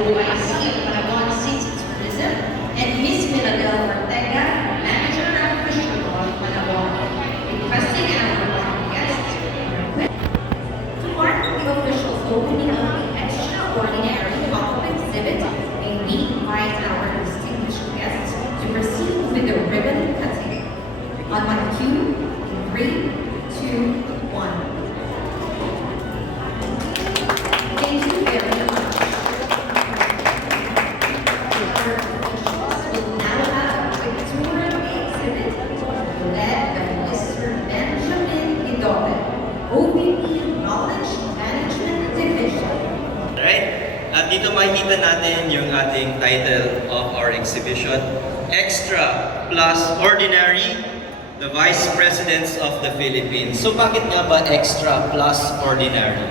OIC of Palawan City Tourism, and Ms. Miladel Ortega, Manager of Official of Palawan, requesting our guests to mark the official opening of the extraordinary pop-up exhibit. May we invite our distinguished guests to proceed with the ribbon cutting. On my cue, in 3, 2, 1. Thank you very much. Our officials will now have a quick tour of the exhibit led by Mr. Benjamin Idobe, OVP Knowledge Management Division. Alright, at dito makikita natin yung ating title of our exhibition, Extra Plus Ordinary, the Vice Presidents of the Philippines. So bakit nga ba Extra Plus Ordinary?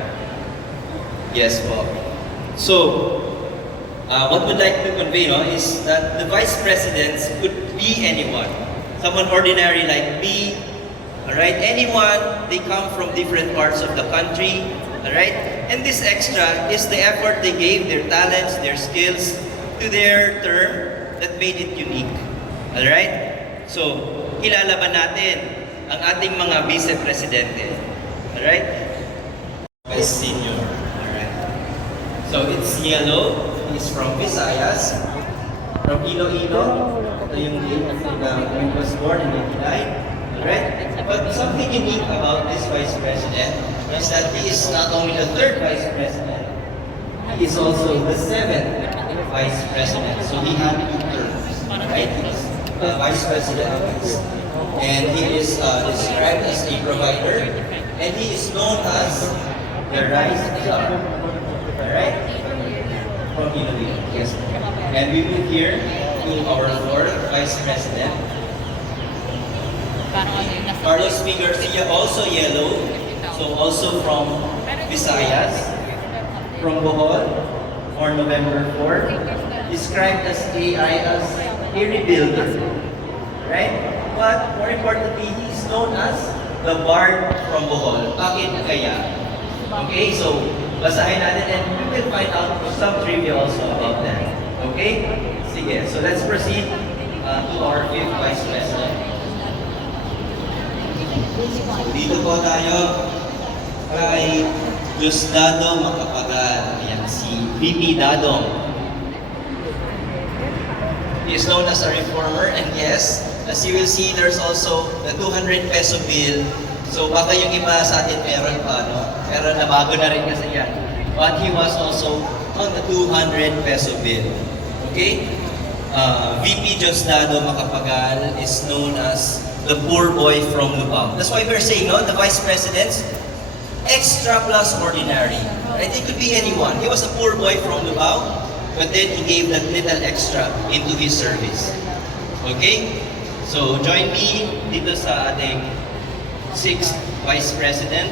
Yes po. So, what we'd like to convey is that the Vice Presidents could be anyone. Someone ordinary like me, alright? Anyone, they come from different parts of the country, alright? And this extra is the effort they gave, their talents, their skills, to their term that made it unique. Alright? So, kilala ba natin ang ating mga vice-presidente? Alright? Vice Senior. Alright. So, it's Yellow. He's from Visayas. From Iloilo. Ito yung date when he was born in 1999. Alright? But something unique about this Vice President is that he is not only the third Vice President, he is also the seventh Vice President. So he had 2 terms, right? Vice President. And he is described as a provider, and he is known as the Rice Czar. Alright? From Iloilo. Yes. And we move here to our 4th Vice President. Carlos P. Garcia, also Yellow, so also from Visayas, from Bohol, or November 4th, described as AI as a rebuilder, right? But more importantly, he's known as the Bard from Bohol. Bakit kaya? Okay, so basahin natin and we will find out some trivia also about that. Okay? Sige, so let's proceed to our 5th Vice President. Dito po tayo kay Diosdado Macapagal. Ayan, si VP Dadong. He is known as a reformer, and yes, as you will see, there's also the 200 peso bill. So baka yung iba sa atin meron pa, no? Pero nabago na rin kasi yan. But he was also on the 200 peso bill. Okay? VP Diosdado Macapagal is known as the poor boy from Lubao. That's why we're saying, no, the Vice President's extra plus ordinary. Right? It could be anyone. He was a poor boy from Lubao, but then he gave that little extra into his service. Okay? So, join me dito sa ating 6th Vice President.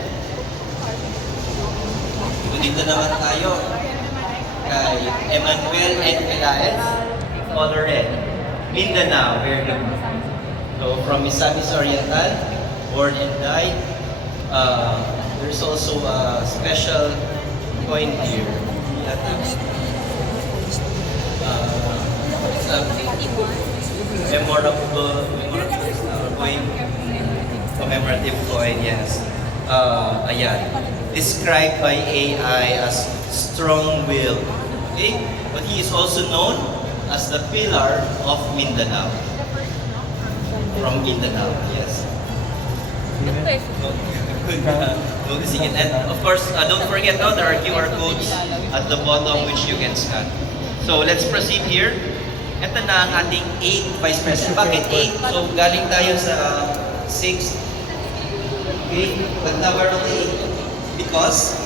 Dito naman tayo kay Emmanuel N. Pelaez, color red, Mindanao. Very good. So, from Misamis Oriental, born and died. There's also a special coin here. Commemorative coin, yes. Ayan. Described by AI as strong will. Okay? But he is also known as the pillar of Mindanao. From Mindanao, yes. Noticing it. And of course, don't forget now, there are QR codes at the bottom which you can scan. So let's proceed here. Ito na ang ating 8th Vice President. Bakit 8? So galing tayo sa 6th. Okay, but now we're on the 8th. Because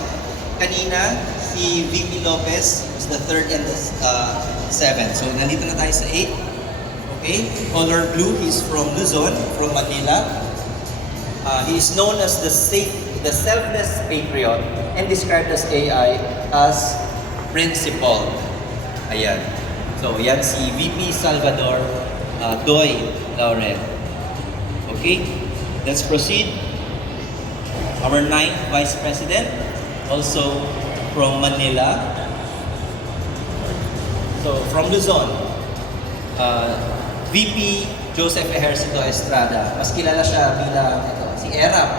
kanina, si VP Lopez was the 3rd and the 7th. So nandito na tayo sa 8th. Okay, color blue, he's from Luzon, from Manila. He is known as the selfless patriot and described as AI as principal. Ayan. So, yan si VP Salvador Doy Lauren. Okay, let's proceed. Our 9th Vice President, also from Manila. So, from Luzon, VP Joseph Ejercito Estrada. Mas kilala siya bilang si ERAP.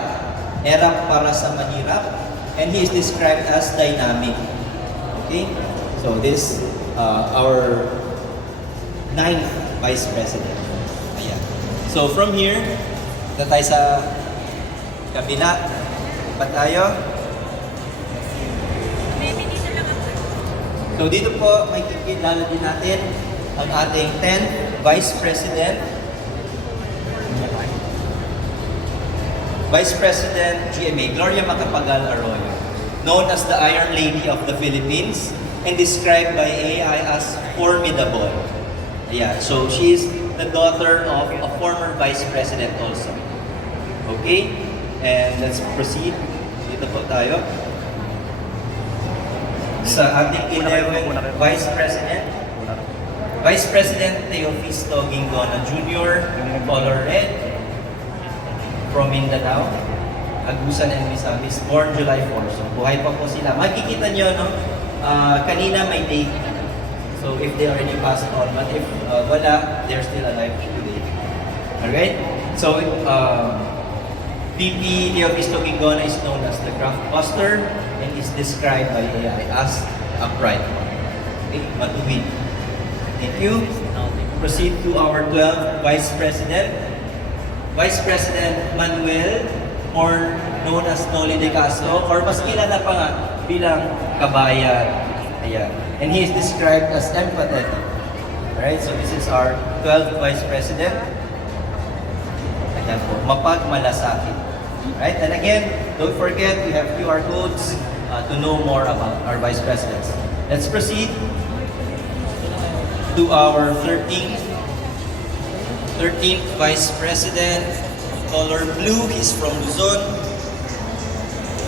ERAP para sa mahirap. And he is described as dynamic. Okay? So, this, our 9th Vice President. Ayan. So, from here, ito tayo sa kabila. Pa tayo. So dito po, may kikilala din natin ang ating 10th Vice President. Vice President GMA, Gloria Macapagal Arroyo, known as the Iron Lady of the Philippines and described by AI as formidable. Yeah, so she is the daughter of a former Vice President also. Okay? And let's proceed. Dito po tayo. Sa ating 11th Vice President, Vice President Teofisto Ginggona Jr., color red, from Mindanao, Agusan and Misamis, born July 4. So buhay pa po sila. Makikita nyo, no? Kanina may date. So if they already passed on, but if wala, they're still alive today. Alright? So VP Teofisto Ginggona is known as the craft buster and is described by AI as upright. Okay, matuwid. Thank you. Proceed to our 12th Vice President. Vice President Manuel, or known as Noli de Castro, or mas kilala pa nga bilang Kabayan. Ayan. And he is described as empathetic. Alright, so this is our 12th Vice President. Ayan po, mapagmalasakit. Right? And again, don't forget, we have QR codes to know more about our Vice Presidents. Let's proceed to our 13th Vice President. Color blue, he's from Luzon,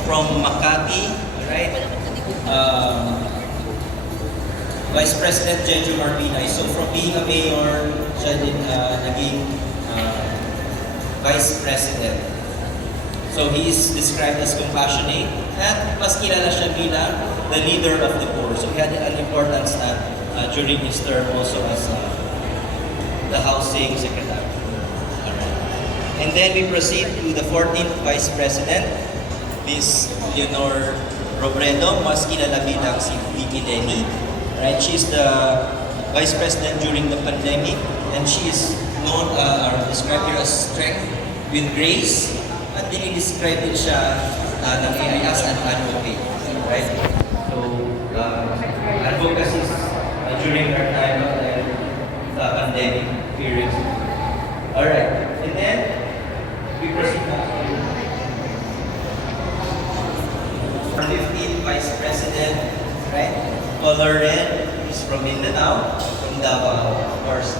from Makati, right? Vice President Jeju Marbinay. So from being a mayor, siya din naging Vice President. So he is described as compassionate at mas kilala siya bilang the leader of the poor. So he had an importance during his term also as the housing secretary. Alright. And then we proceed to the 14th Vice President, Ms. Leonor Robredo, mas kilala bilang si Vicky Lenny. Right? She is the Vice President during the pandemic and she is known or described here as strength with grace. At dinidescribe din siya ng AI as an advocate. Right? So, advocacy during our time of the pandemic period. Alright. And then, we proceed now to our 15th Vice President. Right? Color red is from Mindanao, from Davao. Of course,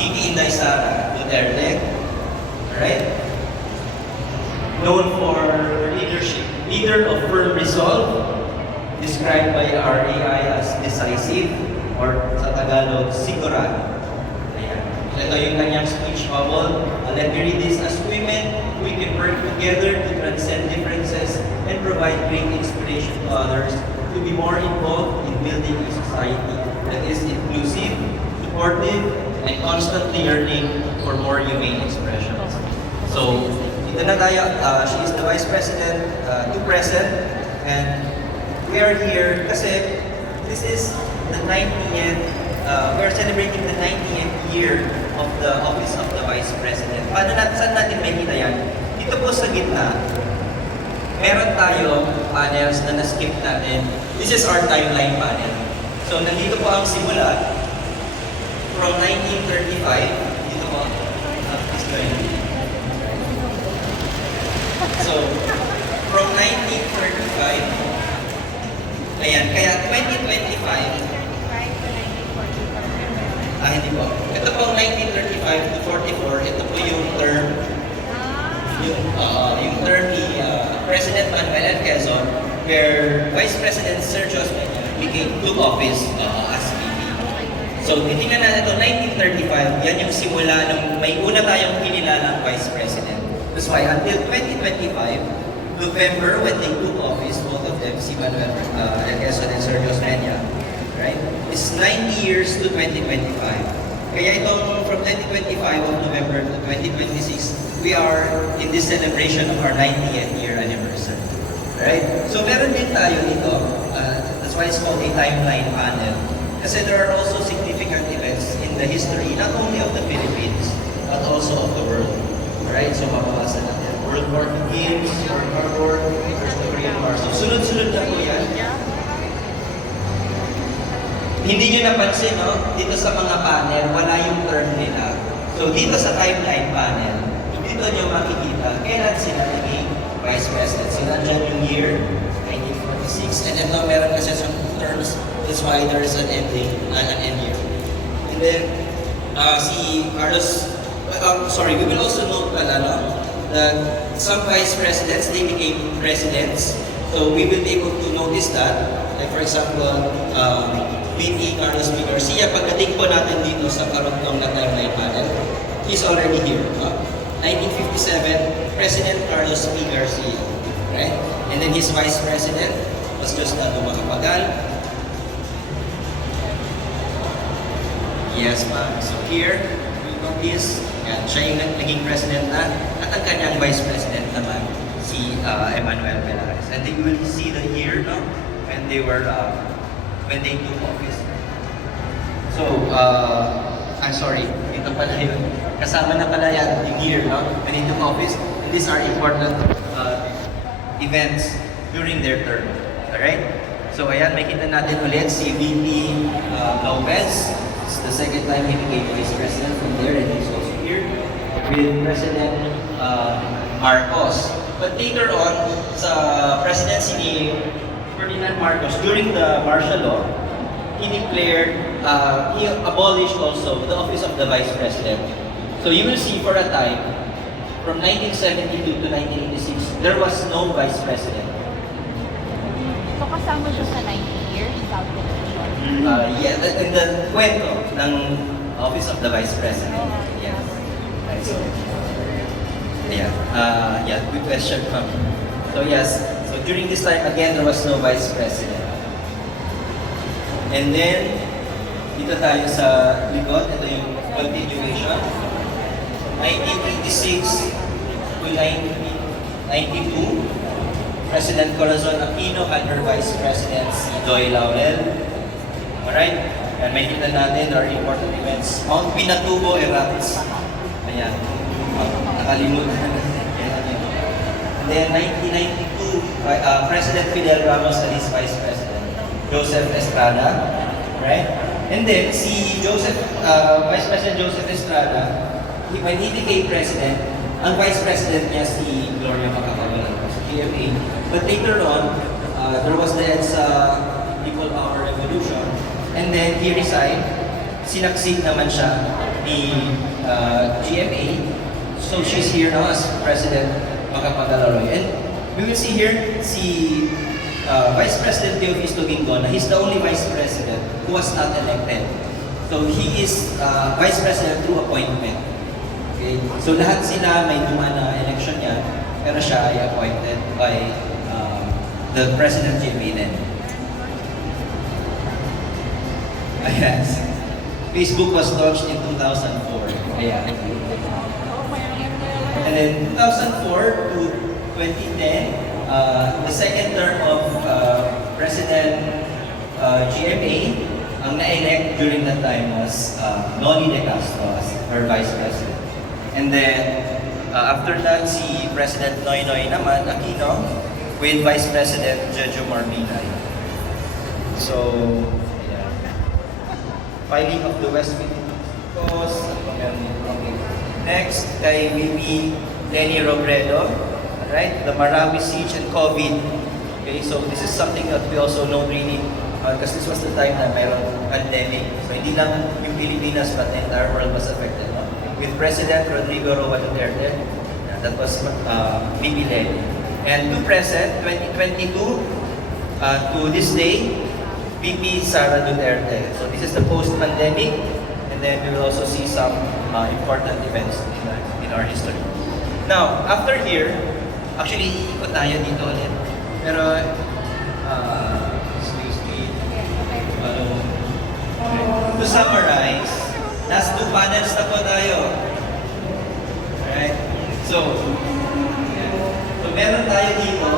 VP Inday Sara Duterte. Alright? Known for her leadership, leader of firm resolve, described by our AI as decisive, or sa Tagalog, sigurado. Ayan. Ito yung kanyang speech bubble. Let me read this. As women, we can work together to transcend differences and provide great inspiration to others to be more involved in building a society that is inclusive, supportive, and constantly yearning for more humane expressions. So, ito na tayo, she is the Vice President to present, and we are here kasi this is the 90th, we are celebrating the 90th year of the Office of the Vice President. Saan natin may kita yan? Dito po sa gitna, meron tayo panels na na-skip natin. This is our timeline panel. So, nandito po ang simula from 1935, dito po, so, from 1935, ayan, kaya 2025, hindi po. Ito po 1935 to 44, ito po yung term, yung term ni President Manuel L. Quezon, where Vice President Sergio took office as VP. So, titingnan natin ito, 1935, yan yung simula nung may una tayong kinilalang Vice President. That's why until 2025, November, when they took office, both of them, si Manuel L. Quezon and Sergio Mena, right? is 90 years to 2025. Kaya itong from 2025 of November to 2026, we are in this celebration of our 90th year anniversary. Right? So meron din tayo dito, that's why it's called a timeline panel. Kasi there are also significant events in the history, not only of the Philippines, but also of the world. Right? So mababasa natin. World War begins, World War, First Korean War. So sunod-sunod na po yan. Hindi nyo napansin, no? Dito sa mga panel, wala yung term nila. So dito sa timeline panel, dito nyo makikita kailan sila naging Vice President. So nandyan yung year, 1946. And then meron kasi some terms, that's why there's an ending, an end year. And then, si Carlos, we will also note pala, no? That some Vice Presidents, they became Presidents. So we will be able to notice that. Like for example, VP Carlos P. Garcia, pagdating po natin dito sa karuntong na timeline panel, he's already here. 1957, President Carlos P. Garcia. Right? And then his Vice President was Diosdado Macapagal. Yes, ma'am. So here, we notice, yan, siya yung naging President na, at ang kanyang Vice President naman, si Emmanuel Pelares. And then you will see the year, no? When they were, when they took office. So, I'm sorry, dito pala yun. Kasama na pala yan, yung year, no? When they took office. And these are important events during their term. Alright? So, ayan, makita natin ulit si VP Lopez. It's the second time he became Vice President from there, and he's also here with President Marcos. But later on, sa presidency ni Ferdinand Marcos, during the martial law, he declared, he abolished also the office of the Vice President. So you will see for a time, from 1972 to 1986, there was no Vice President. So kasama siya sa 90 years, South Television? Yeah, in the kwento ng office of the Vice President. Yeah. Right, so, yeah, good question from you. So yes, so during this time, again, there was no Vice President. And then, dito tayo sa likod, ito yung continuation. 1986 to 1992, President Corazon Aquino had her Vice President, si Doy Laurel. Alright? And may kita natin, there are important events. Mount Pinatubo erupts. Ayan. Nakalimutan. And then 1992, President Fidel Ramos and his Vice President, Joseph Estrada. Right? And then, si Vice President Joseph Estrada, when he became President, ang Vice President niya si Gloria Macapagal, sa GMA. But later on, there was the EDSA People Power Revolution. And then he resigned. Sinaksid naman siya ni GMA. So she's here now as President Macapagal Arroyo. And we will see here si Vice President Teofisto Gingon. He's the only Vice President who was not elected. So he is Vice President through appointment. Okay? So lahat sila may dumaan na election niya, pero siya ay appointed by the President GMA then. Ayan. Facebook was launched in 2004. Ayan. And then 2004 to 2010, the second term of President GMA, ang na-elect during that time was Noli De Castro as her Vice President. And then, after that, si President Noynoy naman, Aquino, with Vice President Jojo Marbinay. So, filing of the West Philippines Coast. Okay. Next, kay VP Lenny Robredo. Right? The Marawi siege and COVID. Okay, so this is something that we also know really because this was the time na mayroong pandemic. So hindi lang yung Pilipinas but the entire world was affected. No? With President Rodrigo Roa Duterte, that was VP Lenny. And to present, 2022, to this day, VP Sara Duterte. So this is the post-pandemic, and then we will also see some important events in our history. Now, after here, actually, iikot tayo dito ulit. Pero, excuse me, to summarize, last 2 panels na po tayo. Alright? So meron tayo dito,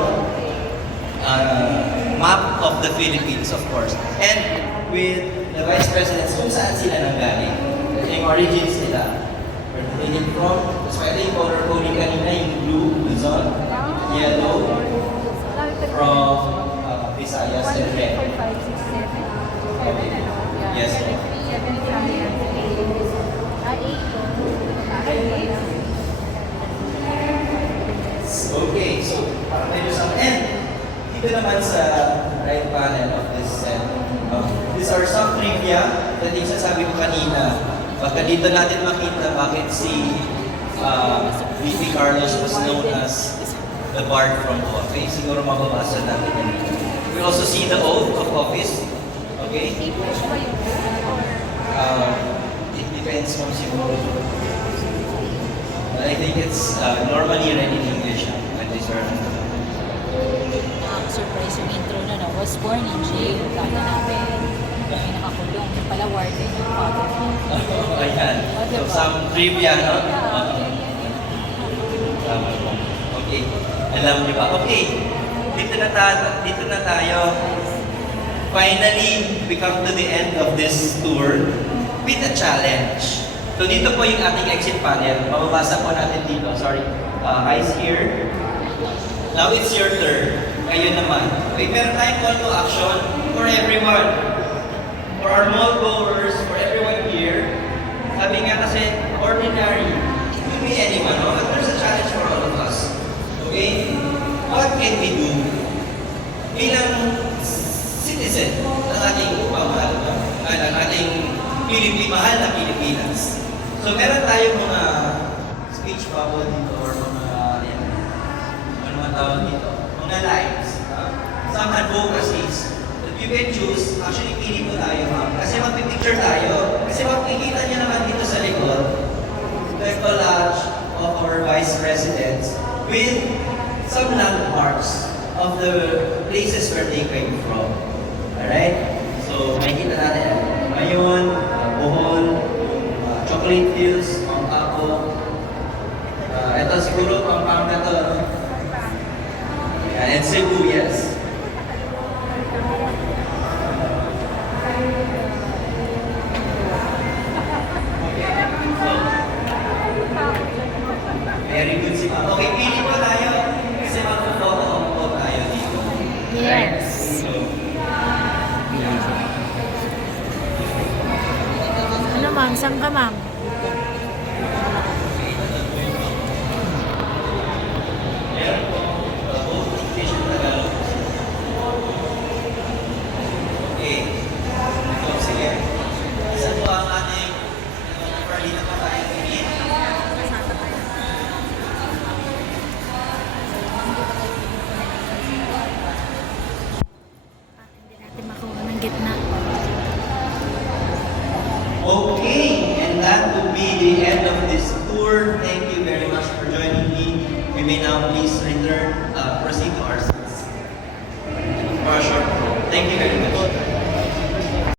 map of the Philippines, of course. And with the Vice Presidents, kung saan sila nanggaling. Ito yung origins nila. Where they came from. So ito yung color coding kanina, yung blue, Luzon, yellow, from Visayas and red. Yes. Okay, so para medyo sa end, dito naman sa right panel of this set, these are some trivia that yung sasabi ko kanina. Baka dito natin makita bakit si VP Carlos was known as the Bard from Office. Siguro mababasa natin yan. We also see the oath of office. Okay? It depends on siguro. But I think it's normally read in English when these are Surprise yung intro na was born in jail. Dati namin, may nakakulong. Yung pala warden yung father mo. Ayan. So some trivia, no? Tama po. Okay. Alam niyo ba? Okay. Dito na tayo. Finally, we come to the end of this tour with a challenge. So dito po yung ating exit panel. Mababasa po natin dito. Sorry. Eyes here. Now it's your turn. Kayo naman. Okay, meron tayong call to action for everyone. For our mall goers, for everyone here. Sabi nga kasi, ordinary. It could be anyone, no? But there's a challenge for all of us. Okay? What can we do bilang citizen ng ating mahal na Pilipinas? So meron tayong mga speech bubble dito or mga, ano man tawag dito? Mga lines. Some advocacies that you can choose. Actually, pili po tayo, ma'am. Kasi magpipicture tayo. Kasi makikita niyo naman dito sa likod, the collage of our vice presidents with some landmarks of the places where they came from. Alright? So, makikita natin. Ngayon, Bohol, chocolate hills, Mount Apo. Ito siguro, Pampanga to. And Cebu, yes. Very good si Ma'am. Okay, pili po tayo. Kasi magpo-photo po tayo dito. Yes. So, Ano ma'am? Saan ka ma'am?